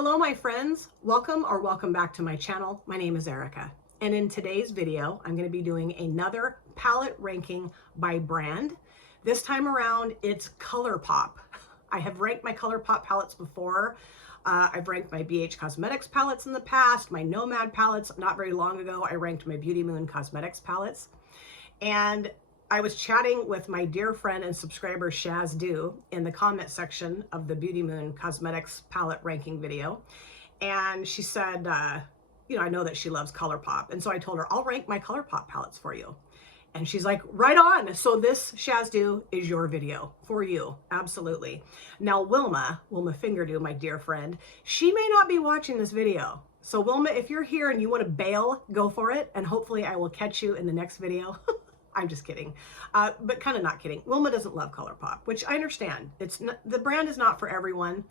Hello, my friends. Welcome back to my channel. My name is Erica, and in today's video, I'm going to be doing another palette ranking by brand. This time around, it's Colourpop. I have ranked my Colourpop palettes before. I've ranked my BH Cosmetics palettes in the past, my Nomad palettes. Not very long ago, I ranked my Beauty Moon Cosmetics palettes. And I was chatting with my dear friend and subscriber ShazDoo in the comment section of the Beauty Moon Cosmetics palette ranking video. And she said, I know that she loves Colourpop. And so I told her, I'll rank my Colourpop palettes for you. And she's like, right on. So this, ShazDoo, is your video for you. Absolutely. Now, Wilma Fingerdoo, my dear friend, she may not be watching this video. So Wilma, if you're here and you want to bail, go for it. And hopefully I will catch you in the next video. I'm just kidding, but kind of not kidding. Wilma doesn't love Colourpop, which I understand. It's not, the brand is not for everyone.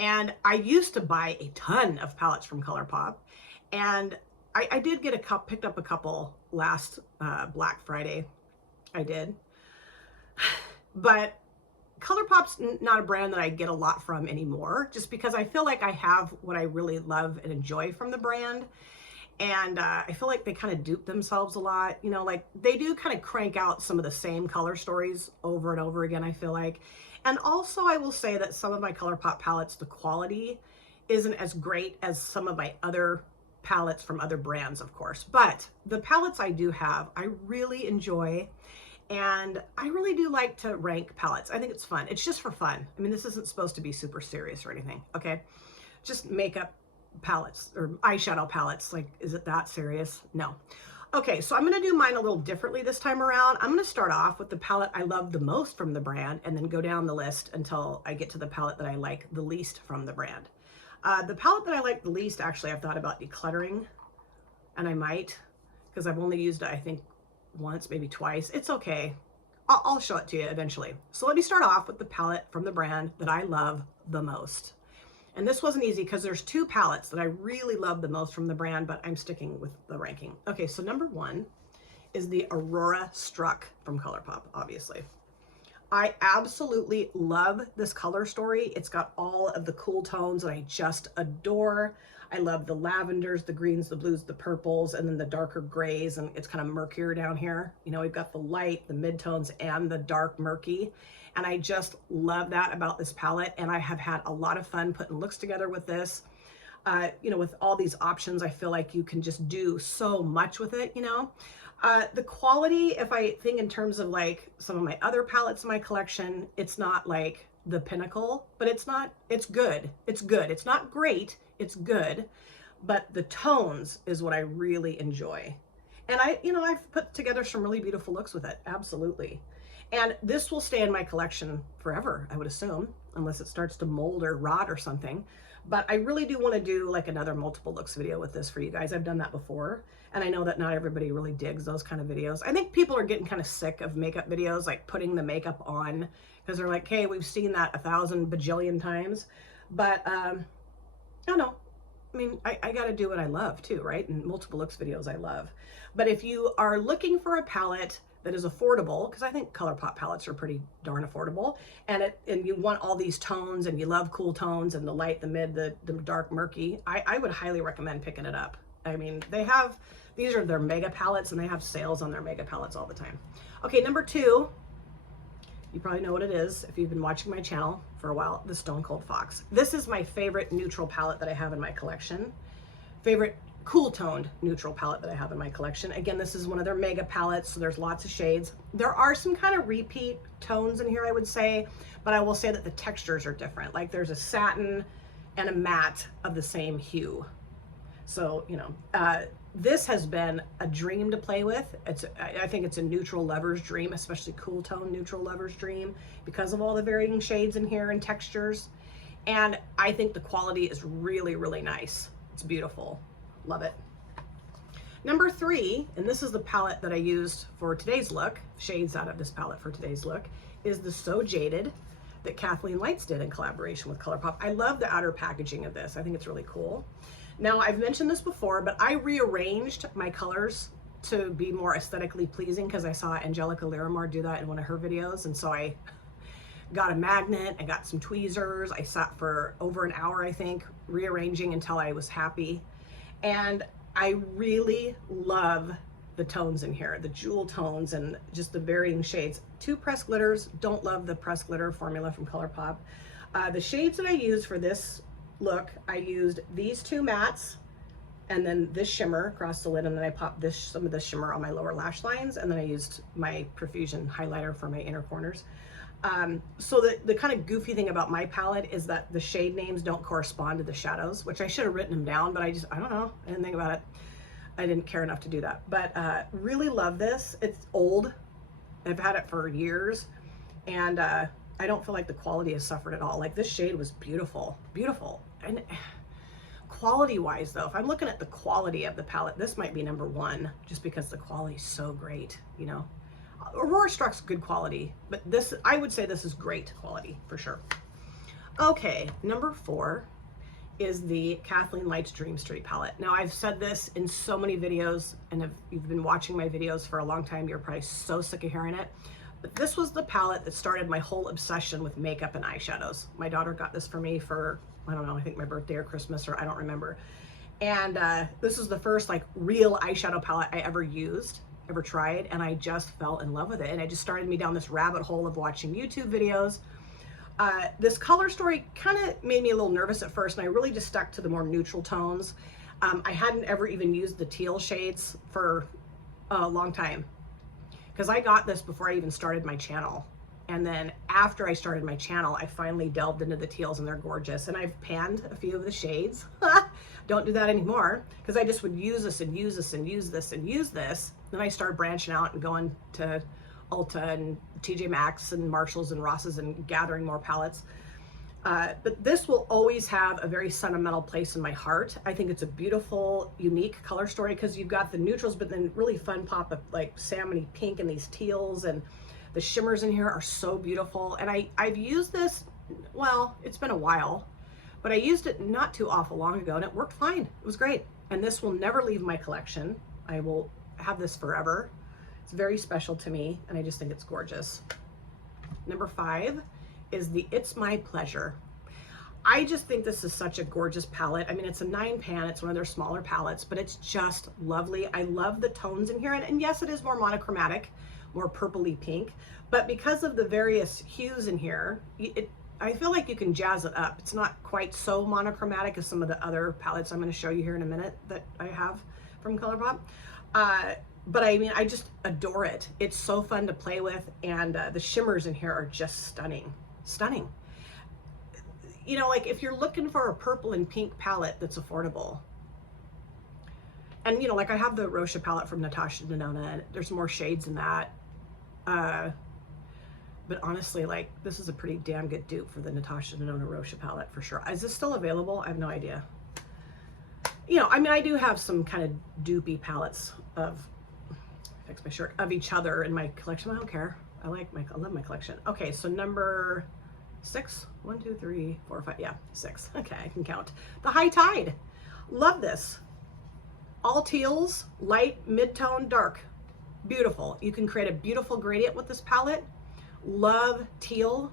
And I used to buy a ton of palettes from Colourpop, and I did get picked up a couple last Black Friday. I did, but Colourpop's not a brand that I get a lot from anymore, just because I feel like I have what I really love and enjoy from the brand. And I feel like they kind of dupe themselves a lot, like they do kind of crank out some of the same color stories over and over again, I feel like. And also I will say that some of my Colourpop palettes, the quality isn't as great as some of my other palettes from other brands, of course. But the palettes I do have, I really enjoy. And I really do like to rank palettes. I think it's fun. It's just for fun. I mean, this isn't supposed to be super serious or anything, okay? Just makeup palettes or eyeshadow palettes. Like, is it that serious? No. Okay, so I'm going to do mine a little differently this time around. I'm going to start off with the palette I love the most from the brand and then go down the list until I get to the palette that I like the least from the brand. The palette that I like the least, actually, I've thought about decluttering, and I might, because I've only used it, I think, once, maybe twice. It's okay. I'll show it to you eventually. So let me start off with the palette from the brand that I love the most. And this wasn't easy because there's two palettes that I really love the most from the brand, but I'm sticking with the ranking. Okay, so number one is the Aurora Struck from Colourpop, obviously. I absolutely love this color story. It's got all of the cool tones that I just adore. I love the lavenders, the greens, the blues, the purples, and then the darker grays, and it's kind of murkier down here. We've got the light, the midtones, and the dark murky. And I just love that about this palette. And I have had a lot of fun putting looks together with this. With all these options, I feel like you can just do so much with it, The quality, if I think in terms of like some of my other palettes in my collection, it's not like the pinnacle, but it's good. It's good. It's not great. It's good. But the tones is what I really enjoy. And I've put together some really beautiful looks with it. Absolutely. And this will stay in my collection forever, I would assume, unless it starts to mold or rot or something. But I really do want to do like another multiple looks video with this for you guys. I've done that before. And I know that not everybody really digs those kind of videos. I think people are getting kind of sick of makeup videos, like putting the makeup on, because they're like, hey, we've seen that 1,000 bajillion times. But I don't know. I mean, I got to do what I love too, right? And multiple looks videos I love. But if you are looking for a palette that is affordable, because I think Colourpop palettes are pretty darn affordable, and you want all these tones, and you love cool tones, and the light, the mid, the dark murky, I would highly recommend picking it up. I mean, these are their mega palettes, and they have sales on their mega palettes all the time. Okay, number two, you probably know what it is if you've been watching my channel for a while, the Stone Cold Fox. This is my favorite neutral palette that I have in my collection. Favorite cool toned neutral palette that I have in my collection. Again, this is one of their mega palettes, so there's lots of shades. There are some kind of repeat tones in here, I would say, but I will say that the textures are different. Like there's a satin and a matte of the same hue. So, this has been a dream to play with. I think it's a neutral lover's dream, especially cool tone neutral lover's dream, because of all the varying shades in here and textures. And I think the quality is really, really nice. It's beautiful. Love it. Number three, and this is the palette that I used for today's look, shades out of this palette for today's look, is the So Jaded that Kathleen Lights did in collaboration with Colourpop. I love the outer packaging of this. I think it's really cool. Now, I've mentioned this before, but I rearranged my colors to be more aesthetically pleasing because I saw Angelica Larimar do that in one of her videos. And so I got a magnet, I got some tweezers. I sat for over an hour, I think, rearranging until I was happy. And I really love the tones in here, the jewel tones and just the varying shades. 2 pressed glitters, don't love the pressed glitter formula from Colourpop. The shades that I used for this look, I used these 2 mattes and then this shimmer across the lid, and then I popped some of this shimmer on my lower lash lines, and then I used my Profusion highlighter for my inner corners. So the kind of goofy thing about my palette is that the shade names don't correspond to the shadows, which I should have written them down, but I don't know, I didn't think about it. I didn't care enough to do that, but really love this. It's old, I've had it for years, and I don't feel like the quality has suffered at all. Like, this shade was beautiful, beautiful. And quality wise though, if I'm looking at the quality of the palette, this might be number 1, just because the quality is so great, you know. Aurora Struck's good quality, but this, I would say this is great quality for sure. Okay, number 4 is the Kathleen Light's Dream Street palette. Now, I've said this in so many videos, and if you've been watching my videos for a long time, you're probably so sick of hearing it, but this was the palette that started my whole obsession with makeup and eyeshadows. My daughter got this for me for, I don't know, I think my birthday or Christmas, or I don't remember. And this is the first like real eyeshadow palette I ever used, ever tried, and I just fell in love with it. And it just started me down this rabbit hole of watching YouTube videos. This color story kind of made me a little nervous at first, and I really just stuck to the more neutral tones. I hadn't ever even used the teal shades for a long time, because I got this before I even started my channel. And then after I started my channel, I finally delved into the teals, and they're gorgeous. And I've panned a few of the shades. Don't do that anymore, because I just would use this and use this and use this and use this. Then I started branching out and going to Ulta and TJ Maxx and Marshalls and Ross's and gathering more palettes. But this will always have a very sentimental place in my heart. I think it's a beautiful, unique color story, because you've got the neutrals, but then really fun pop of like salmony pink and these teals, and the shimmers in here are so beautiful. And I've used this, well, it's been a while, but I used it not too awful long ago, and it worked fine. It was great. And this will never leave my collection. I will have this forever. It's very special to me, and I just think it's gorgeous. Number 5 is the It's My Pleasure. I just think this is such a gorgeous palette. I mean, it's a 9 pan, it's one of their smaller palettes, but it's just lovely. I love the tones in here, and yes, it is more monochromatic, more purpley pink, but because of the various hues in here, I feel like you can jazz it up. It's not quite so monochromatic as some of the other palettes I'm going to show you here in a minute that I have from Colourpop. But I mean, I just adore it. It's so fun to play with, and the shimmers in here are just stunning, stunning. You know, like if you're looking for a purple and pink palette that's affordable, and you know, like I have the Rocha palette from Natasha Denona, and there's more shades in that. But honestly, like, this is a pretty damn good dupe for the Natasha Denona Rocha palette for sure. Is this still available? I have no idea. You know, I mean, I do have some kind of dupey palettes of, fix my shirt, of each other in my collection. I don't care. I love my collection. Okay, so number 6, 1, 2, 3, 4, 5, yeah, 6. Okay, I can count. The High Tide. Love this. All teals, light, mid-tone, dark. Beautiful. You can create a beautiful gradient with this palette. Love teal.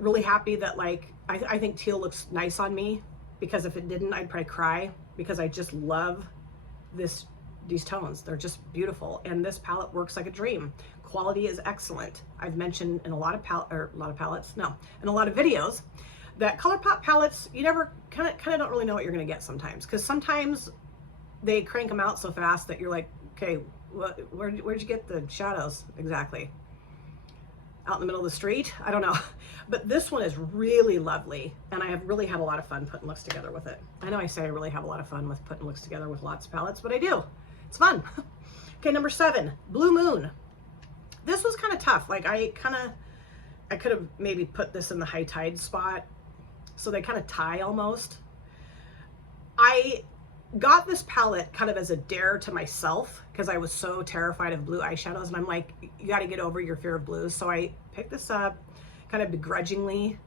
Really happy that, like, I think teal looks nice on me, because if it didn't, I'd probably cry, because I just love these tones. They're just beautiful, and this palette works like a dream. Quality is excellent. I've mentioned in in a lot of videos that Colourpop palettes, you never kind of don't really know what you're going to get sometimes, because sometimes they crank them out so fast that you're like, okay, where'd you get the shadows exactly? Out in the middle of the street? I don't know. But this one is really lovely, and I have really had a lot of fun putting looks together with it. I know I say I really have a lot of fun with putting looks together with lots of palettes, but I do. It's fun. Okay, number 7, Blue Moon. This was kind of tough. Like, I could have maybe put this in the High Tide spot, so they kind of tie almost. I got this palette kind of as a dare to myself, because I was so terrified of blue eyeshadows, and I'm like, you got to get over your fear of blues. So I picked this up kind of begrudgingly,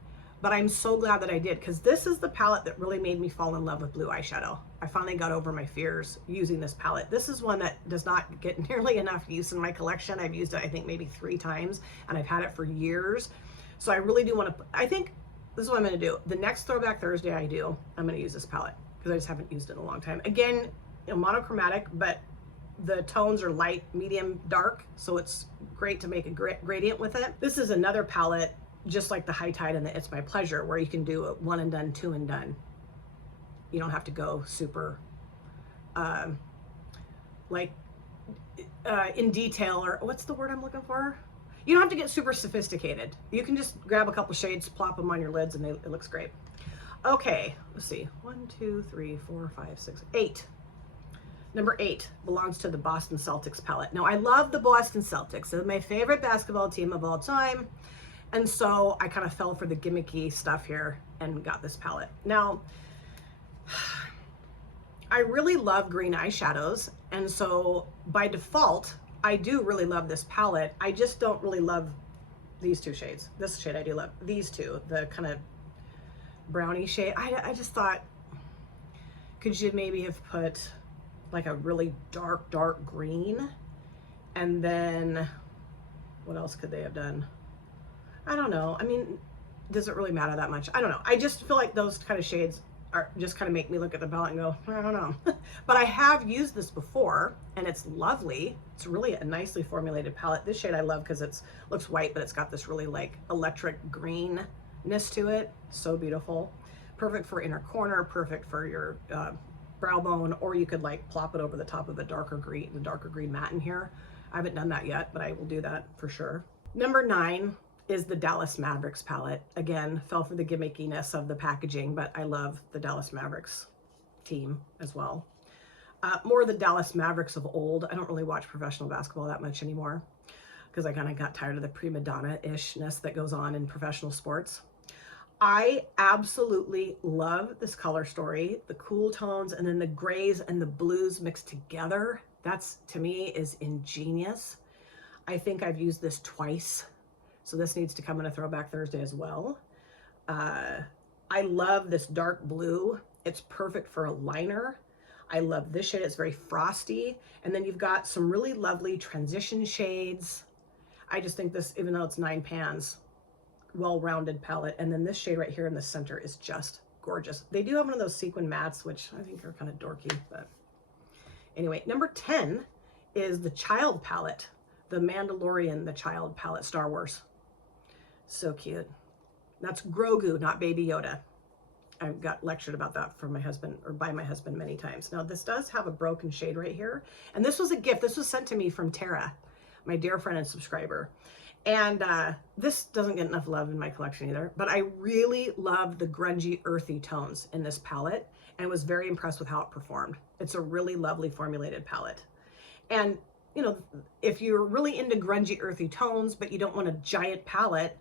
but I'm so glad that I did, because this is the palette that really made me fall in love with blue eyeshadow. I finally got over my fears using this palette. This is one that does not get nearly enough use in my collection. I've used it, I think, maybe 3 times, and I've had it for years. So I really do want to, I think this is what I'm going to do. The next Throwback Thursday I'm going to use this palette because I just haven't used it in a long time. Again, you know, monochromatic, but the tones are light, medium, dark, so it's great to make a gradient with it. This is another palette, just like the High Tide and the It's My Pleasure, where you can do a 1 and done, 2 and done. You don't have to go super in detail, or what's the word I'm looking for? You don't have to get super sophisticated. You can just grab a couple shades, plop them on your lids, and it looks great. Okay, let's see. 1, 2, 3, 4, 5, 6, 8. Number 8 belongs to the Boston Celtics palette. Now, I love the Boston Celtics. They're my favorite basketball team of all time. And so I kind of fell for the gimmicky stuff here and got this palette. Now, I really love green eyeshadows. And so by default, I do really love this palette. I just don't really love these 2 shades. This shade I do love. These 2, the kind of brownie shade. I just thought, could you maybe have put like a really dark green? And then what else could they have done? I don't know. I mean, does it really matter that much? I don't know. I just feel like those kind of shades are just kind of make me look at the palette and go, I don't know. But I have used this before and it's lovely. It's really a nicely formulated palette. This shade I love because it looks white, but it's got this really like electric greenness to it. So beautiful. Perfect for inner corner, perfect for your brow bone, or you could like plop it over the top of the darker green matte in here. I haven't done that yet, but I will do that for sure. Number 9 is the Dallas Mavericks palette. Again, fell for the gimmickiness of the packaging, but I love the Dallas Mavericks team as well. More of the Dallas Mavericks of old. I don't really watch professional basketball that much anymore because I kind of got tired of the prima donna-ishness that goes on in professional sports. I absolutely love this color story, the cool tones, and then the grays and the blues mixed together. That's, to me, is ingenious. I think I've used this twice. So this needs to come in a Throwback Thursday as well. I love this dark blue. It's perfect for a liner. I love this shade. It's very frosty. And then you've got some really lovely transition shades. I just think this, even though it's 9 pans, well-rounded palette. And then this shade right here in the center is just gorgeous. They do have one of those sequin mattes, which I think are kind of dorky, but anyway. Number 10 is the Child palette, the Mandalorian, the Child palette, Star Wars. So cute. That's Grogu, not Baby Yoda. I got lectured about that from my husband, or by my husband, many times. Now this does have a broken shade right here. And this was a gift. This was sent to me from Tara, my dear friend and subscriber. And this doesn't get enough love in my collection either, but I really love the grungy, earthy tones in this palette and was very impressed with how it performed. It's a really lovely formulated palette. And, you know, if you're really into grungy, earthy tones, but you don't want a giant palette,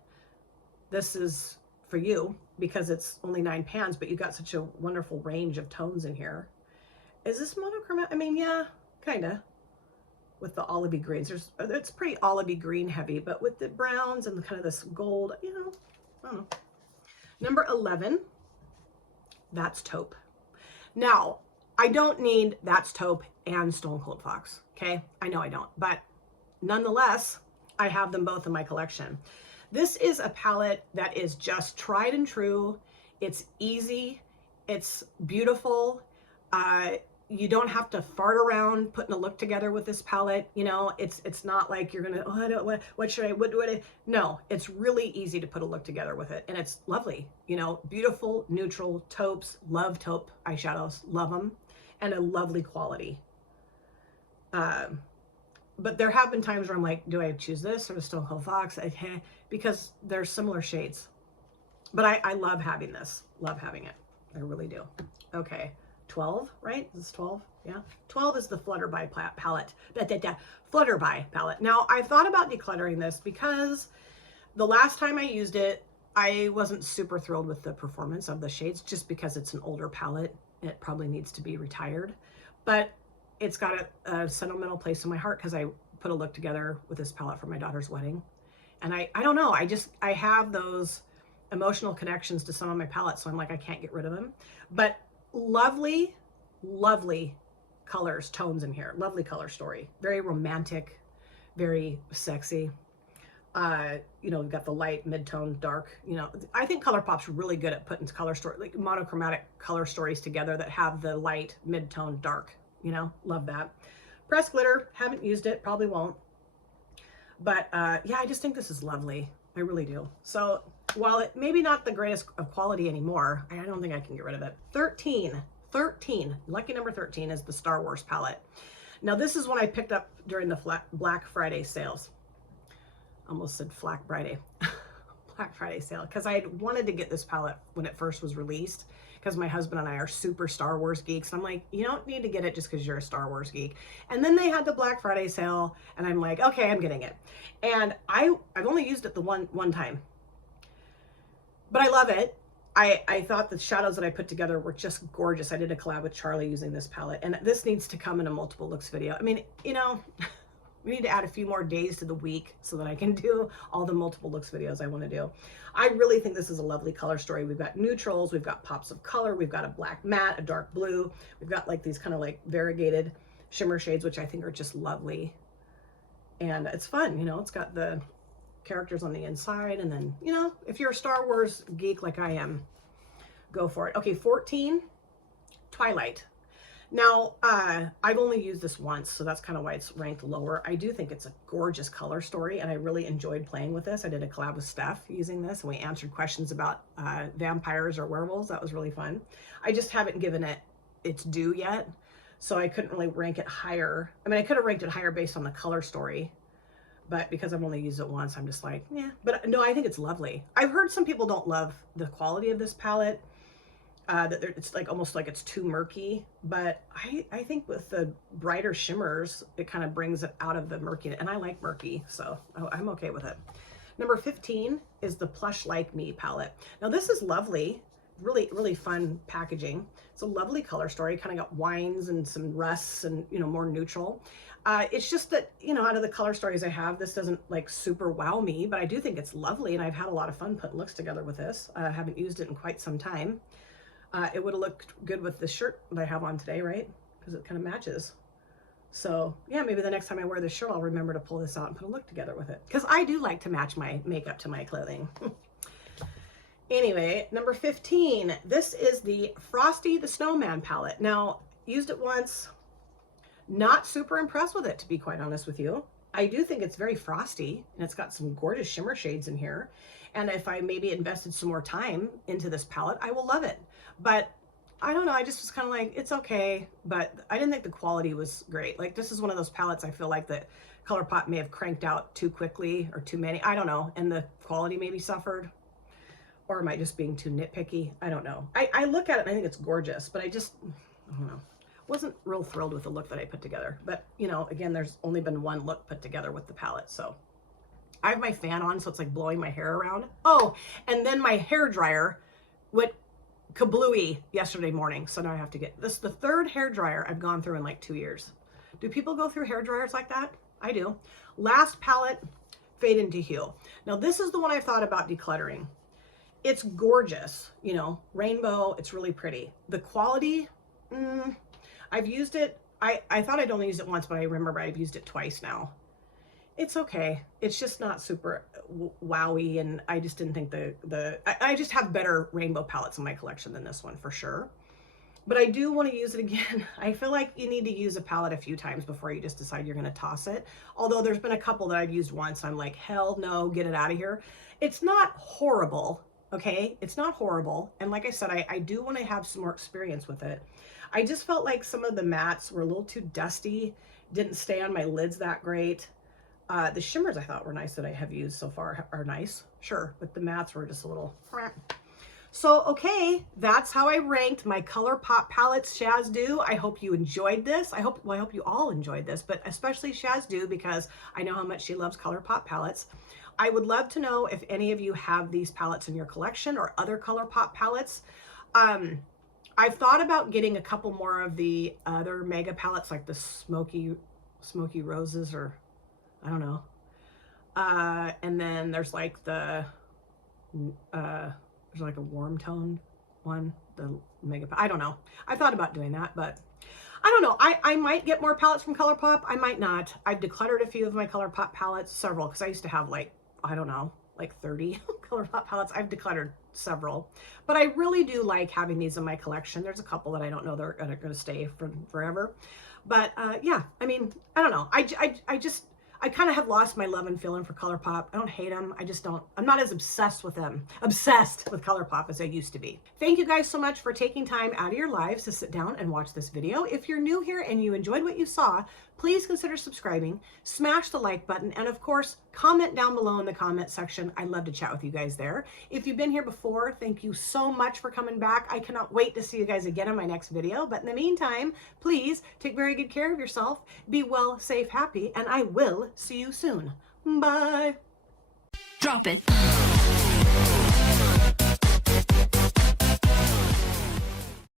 this is for you because it's only 9 pans, but you've got such a wonderful range of tones in here. Is this monochromatic? I mean, yeah, kind of. With the olivey greens, it's pretty olivey green heavy, but with the browns and the kind of this gold, you know, I don't know. Number 11, that's Taupe. Now, I don't need That's Taupe and Stone Cold Fox, okay? I know I don't, but nonetheless, I have them both in my collection. This is a palette that is just tried and true. It's easy. It's beautiful. You don't have to fart around putting a look together with this palette. You know, it's not like you're gonna, oh, I don't, what should I, what do I, no, it's really easy to put a look together with it. And it's lovely, you know, beautiful, neutral taupes, love taupe eyeshadows, love them, and a lovely quality. But there have been times where I'm like, do I choose this or the Stone Cold Fox? Because they're similar shades. But I love having this, love having it. I really do. Okay. 12, right? Is this 12? Yeah. 12 is the Flutterby palette. Flutterby palette. Now, I thought about decluttering this because the last time I used it, I wasn't super thrilled with the performance of the shades just because it's an older palette and it probably needs to be retired. But it's got a sentimental place in my heart because I put a look together with this palette for my daughter's wedding. And I don't know, I have those emotional connections to some of my palettes, so I'm like, I can't get rid of them. But lovely lovely colors, tones in here. Lovely color story. Very romantic, very sexy. You know, we've got the light, mid-tone, dark. You know, I think Colourpop's really good at putting color story, like monochromatic color stories together that have the light, mid-tone, dark. You know, love that. Pressed glitter, haven't used it, probably won't. But yeah, I just think this is lovely. I really do. So while it maybe not the greatest of quality anymore, I don't think I can get rid of it. 13, lucky number 13 is the Star Wars palette. Now this is one I picked up during the Black Friday sales. Almost said Flack Friday. Black Friday sale, because I had wanted to get this palette when it first was released, because my husband and I are super Star Wars geeks. I'm like, you don't need to get it just because you're a Star Wars geek. And then they had the Black Friday sale, and I'm like, okay, I'm getting it. And I've only used it the one time, but I love it. I thought the shadows that I put together were just gorgeous. I did a collab with Charlie using this palette, and this needs to come in a multiple looks video. I mean, you know, we need to add a few more days to the week so that I can do all the multiple looks videos I want to do. I really think this is a lovely color story. We've got neutrals, we've got pops of color, we've got a black matte, a dark blue. We've got like these kind of like variegated shimmer shades, which I think are just lovely. And it's fun, you know, it's got the characters on the inside. And then, you know, if you're a Star Wars geek like I am, go for it. Okay, 14, Twilight. Now, I've only used this once, so that's kind of why it's ranked lower. I do think it's a gorgeous color story, and I really enjoyed playing with this. I did a collab with Steph using this, and we answered questions about vampires or werewolves. That was really fun. I just haven't given it its due yet, so I couldn't really rank it higher. I mean, I could have ranked it higher based on the color story, but because I've only used it once, I'm just like, yeah. But no, I think it's lovely. I've heard some people don't love the quality of this palette. That it's like almost like it's too murky, but I think with the brighter shimmers, it kind of brings it out of the murky, and I like murky, so I'm okay with it. Number 15 is the Plush Like Me palette. Now this is lovely, really fun packaging. It's a lovely color story, kind of got wines and some rusts and, you know, more neutral. It's just that, you know, out of the color stories I have, this doesn't like super wow me, but I do think it's lovely, and I've had a lot of fun putting looks together with this. I haven't used it in quite some time. It would have looked good with the shirt that I have on today, right? Because it kind of matches. So yeah, maybe the next time I wear this shirt, I'll remember to pull this out and put a look together with it. Because I do like to match my makeup to my clothing. Anyway, number 15, this is the Frosty the Snowman palette. Now, used it once, not super impressed with it, to be quite honest with you. I do think it's very frosty, and it's got some gorgeous shimmer shades in here. And if I maybe invested some more time into this palette, I will love it. But I don't know, I just was kind of like, it's okay, but I didn't think the quality was great. Like, this is one of those palettes I feel like that Colourpop may have cranked out too quickly or too many, I don't know, and the quality maybe suffered. Or am I just being too nitpicky? I don't know. I look at it and I think it's gorgeous, but I don't know. Wasn't real thrilled with the look that I put together. But, you know, again, there's only been one look put together with the palette, so. I have my fan on, so it's like blowing my hair around. Oh, and then my hair dryer went kablooey yesterday morning, so now I have to get this. The third hair dryer I've gone through in like 2 years. Do people go through hair dryers like that? I do. Last palette, Fade into Hue. Now this is the one I thought about decluttering. It's gorgeous, you know, rainbow. It's really pretty. The quality, I've used it. I thought I'd only used it once, but I remember I've used it twice now. It's okay. It's just not super wowy, and I just didn't think I just have better rainbow palettes in my collection than this one for sure. But I do want to use it again. I feel like you need to use a palette a few times before you just decide you're going to toss it. Although there's been a couple that I've used once, I'm like, hell no, get it out of here. It's not horrible, okay? It's not horrible. And like I said, I do want to have some more experience with it. I just felt like some of the mattes were a little too dusty, didn't stay on my lids that great. The shimmers I thought were nice that I have used so far are nice, sure, but the mattes were just a little. So, okay, that's how I ranked my Colourpop palettes, ShazDoo. I hope you enjoyed this. I hope you all enjoyed this, but especially ShazDoo, because I know how much she loves Colourpop palettes. I would love to know if any of you have these palettes in your collection or other Colourpop palettes. I've thought about getting a couple more of the other mega palettes, like the smoky roses, or I don't know. And then there's like the, there's like a warm tone one, the mega, I don't know. I thought about doing that, but I don't know. I might get more palettes from Colourpop. I might not. I've decluttered a few of my Colourpop palettes, several, because I used to have like, I don't know, like 30 Colourpop palettes. I've decluttered several, but I really do like having these in my collection. There's a couple that I don't know they're going to stay for forever. But yeah, I mean, I don't know. I kind of have lost my love and feeling for Colourpop. I don't hate them. I just don't, I'm not as obsessed with them, obsessed with Colourpop as I used to be. Thank you guys so much for taking time out of your lives to sit down and watch this video. If you're new here and you enjoyed what you saw, please consider subscribing, smash the like button, and of course, comment down below in the comment section. I'd love to chat with you guys there. If you've been here before, thank you so much for coming back. I cannot wait to see you guys again in my next video. But in the meantime, please take very good care of yourself, be well, safe, happy, and I will see you soon. Bye. Drop it.